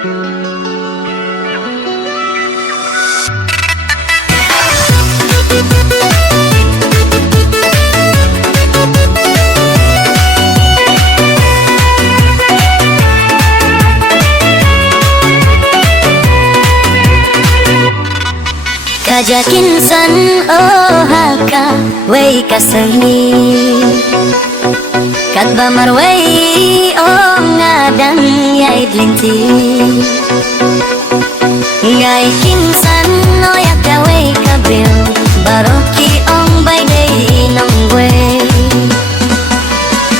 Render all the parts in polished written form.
Kajakin san oh haka way kasani kat ba marway oh ngadang yai linti ngai kinsan no yaka way kabil baroki ong bay day nong way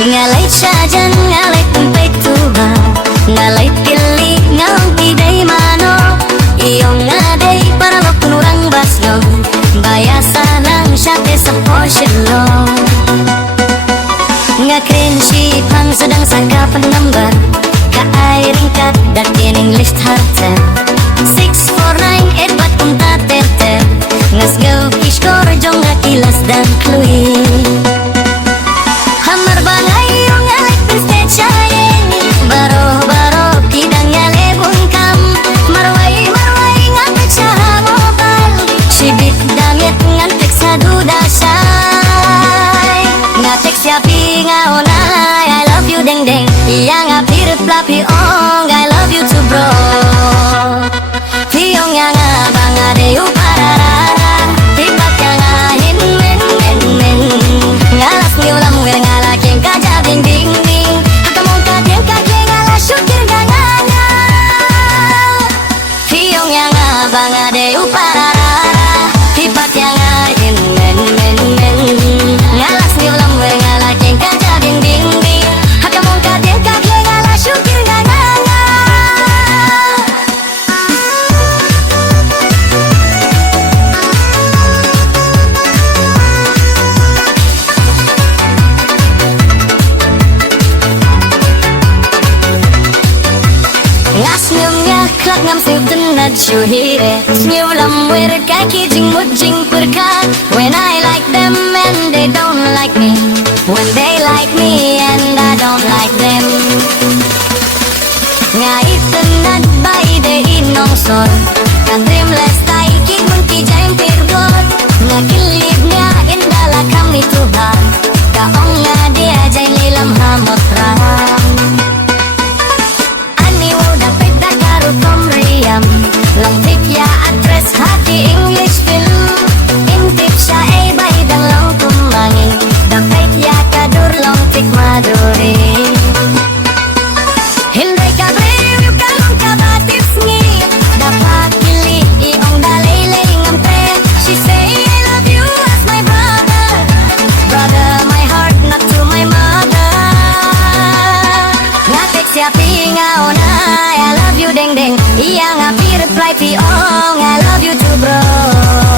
ngalay sajan ngalay kumpay tuba ngalay pili ngang piday mano iyong ngaday para mapunurang basyo bayasa lang syate sa portion lo nga cringy pang sedang sangkapan number kaairing kat datin English harta 649 bat punta tete ngas gaw kishkor jong nga kilas dan klui hamar bangay yung alay pinste chayen baro baro kidang yale bungkam marway marway nga pecha mobile shibit damit ngantek sa dudasay nga text yapi nga onay I love you deng deng iya nga pirit plapi ong I love you too bro tiyong nga nga bangadeyo pararara tipat nga nga hin men men men ngalas niulam nga laking kaja ding ding ding hakamong kateng kakeng ala syukir nga nga nga tiyong nga nga bangadeyo pararara tipat nga nga hin men men men ngalas niulam nga laking kaja ding ding ding hakamong kateng kakeng ala syukir nga nga nga ngas nga klak ngam siu tenad syuhire sniu lam wer kaki jing mut jing perka when I like them and they don't like me when they like me and I don't like them ngai tenad bai de inong sol kan dreamless tai kik mun ki jaim pirgot ngakilib nga indala kami tuhan kaong nga dia jaim lilam hamot ram long tip ya address hati English film intip siya ay baidang long tumangi dapat ya kadur long tik maduri hinday ka brew yung kalong kabatips ngi dapat kili iong dalaylay ngampe she say I love you as my brother brother my heart not to my mother ngatik siya pingaon I love you deng deng iya nga reply pi ong I love you too bro